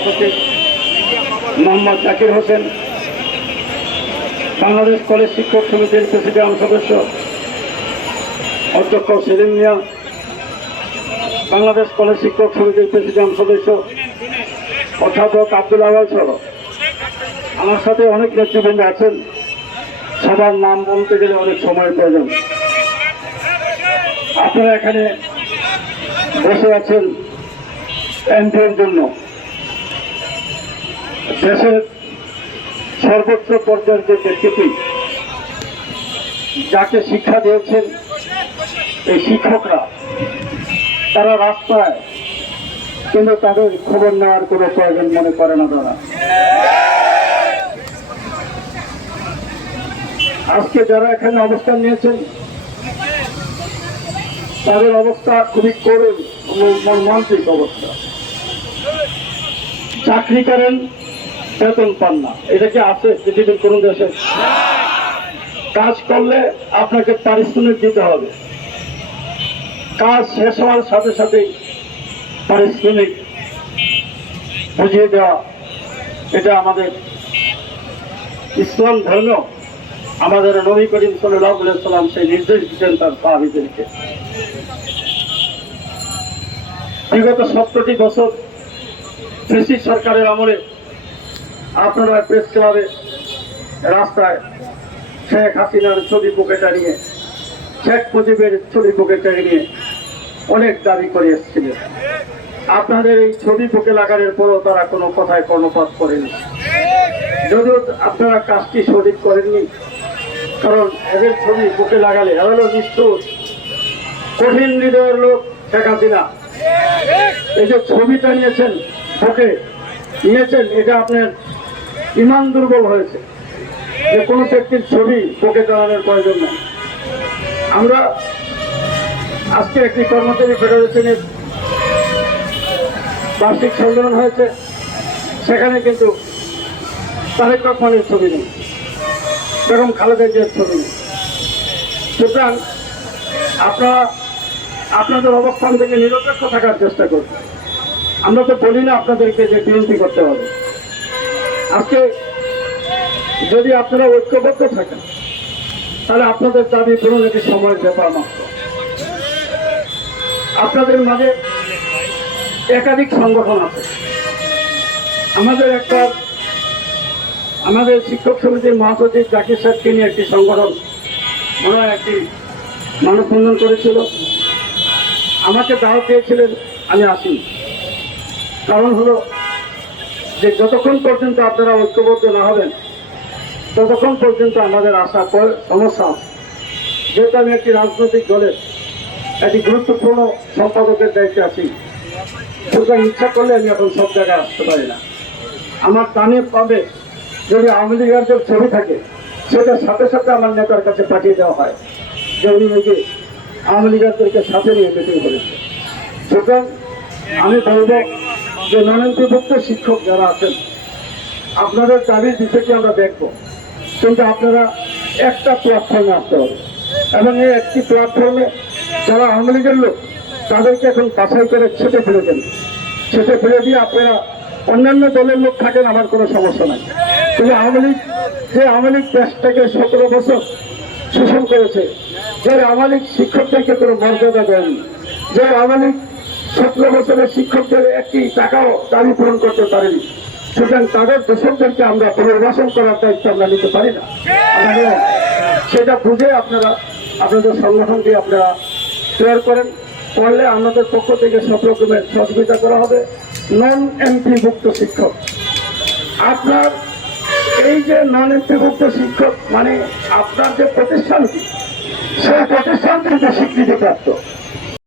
সভাপতি মোহাম্মদ জাকির হোসেন, বাংলাদেশ কলেজ শিক্ষক সমিতির প্রেসিডিয়াম সদস্য অধ্যক্ষ সেলিম মিয়া, বাংলাদেশ কলেজ শিক্ষক সমিতির প্রেসিডিয়াম সদস্য অধ্যাপক আব্দুল আওয়াল সহ। আমার সাথে অনেক নেতৃবৃন্দ আছেন, সবার নাম বলতে গেলে অনেক সময় প্রয়োজন। আপনারা এখানে বসে আছেন এন্ট্রির জন্য। দেশের সর্বোচ্চ পর্যায়ের যে ব্যক্তিটি যাকে শিক্ষা দিয়েছেন এই শিক্ষকরা, তারা রাস্তায় কিন্তু তাদের খবর নেওয়ার কোনো প্রয়োজন মনে করে না তারা। আজকে যারা এখানে অবস্থান নিয়েছেন, তাদের অবস্থা খুবই এবং মর্মান্তিক অবস্থা। চাকরি করেন বেতন পান না। এটা কি আছে? পৃথিবীর কোন দেশে কাজ করলে আপনাকে পারিশ্রমিক দিতে হবে। কাজ শেষ হওয়ার সাথে সাথেই পারিশ্রমিক বুঝিয়ে দেওয়া। এটা আমাদের ইসলাম ধর্ম। আমাদের নবী করিম সাল্লাম সেই নির্দেশ দিতেন তার সাহাবিদেরকে। বিগত সত্তরটি বছর কৃষি সরকারের আমলে আপনারা প্রেস ক্লাবে রাস্তায় শেখ হাসিনার ছবি বুকে টানিয়ে শেখ মুজিবের ছবি বুকে নিয়ে অনেক দাবি করে এসেছিলেন। আপনাদের এই ছবি বুকে লাগানোর পরও তারা কোনো কথায় কর্ণপাত করেনি। যদিও আপনারা কাজটি সঠিক করেননি, কারণ এদের ছবি বুকে লাগালে এরা নিষ্ঠুর, কঠিন হৃদয়ের লোক শেখ হাসিনা। এই যে ছবিটা নিয়েছেন বুকে নিয়েছেন, এটা আপনার ইমান দুর্বল হয়েছে। যে কোনো ব্যক্তির ছবি বুকে চালানোর প্রয়োজন নেই। আমরা আজকে একটি কর্মচারী ফেডারেশনের বার্ষিক সম্মেলন হয়েছে। সেখানে কিন্তু তারেক রহমানের ছবি নেই, বেগম খালেদা জিয়ার ছবি নেই। সুতরাং আপনারা আপনাদের অবস্থান থেকে নিরপেক্ষ থাকার চেষ্টা করবেন আমরা তো বলি না আপনাদেরকে যে বিএনপি করতে হবে। আজকে যদি আপনারা ঐক্যবদ্ধ থাকেন, তাহলে আপনাদের দাবি পূরণ একটি সময়ের ব্যাপার মাত্র। আপনাদের মাঝে একাধিক সংগঠন আছে। আমাদের একটা, আমাদের শিক্ষক সমিতির মহাসচিব জাকির সাহেবকে নিয়ে একটি সংগঠন ওরা একটি মানববন্ধন করেছিল। আমাকে দাওয়াত দিয়েছিলেন, আমি আসি কারণ হলো যে যতক্ষণ পর্যন্ত আপনারা ঐক্যবদ্ধ না হবেন, ততক্ষণ পর্যন্ত আমাদের আশা সমস্যা যেহেতু আমি একটি রাজনৈতিক দলের একটি গুরুত্বপূর্ণ সম্পাদকের দায়িত্বে আছি, সুতরাং ইচ্ছা করলে আমি এখন সব জায়গায় আসতে পারি না। আমার টানে পাবে যদি আওয়ামী লীগের ছবি থাকে সেটার সাথে সাথে আমার নেতার কাছে পাঠিয়ে দেওয়া হয় যে উনি যে আওয়ামী লীগারদেরকে সাথে নিয়ে মিটিং করেছে সুতরাং আমি বলব যে নয়নটিভুক্ত শিক্ষক যারা আছেন, আপনাদের দাবির বিষয়টি আমরা দেখব। কিন্তু আপনারা একটা প্ল্যাটফর্মে আসতে হবে। এবং এই একটি প্ল্যাটফর্মে যারা আওয়ামী লীগের লোক, তাদেরকে এখন বাছাই করে ছেটে ফেলে দেন। ছেটে ফেলে দিয়ে আপনারা অন্যান্য দলের লোক থাকেন, আমার কোনো সমস্যা নাই। কিন্তু আওয়ামী লীগ, যে আওয়ামী লীগ দেশটাকে সতেরো বছর শোষণ করেছে যে আওয়ামী লীগ শিক্ষকদেরকে কোনো মর্যাদা দেয়নি যে আওয়ামী লীগ সতেরো বছরের শিক্ষকদের একটি টাকাও দাবি পূরণ করতে পারেনি। সুতরাং তাদের দোষকদেরকে আমরা পুনর্বাসন করার দায়িত্ব আমরা নিতে পারি না। সেটা বুঝে আপনারা আপনাদের সংগঠনকে আপনারা তৈরি করেন। করলে আমাদের পক্ষ থেকে সব রকমের সহযোগিতা করা হবে। নন এমপিভুক্ত শিক্ষক। আপনার এই যে নন এমপিভুক্ত শিক্ষক মানে আপনার যে প্রতিষ্ঠানটি, সেই প্রতিষ্ঠান কিন্তু স্বীকৃতিপ্রাপ্ত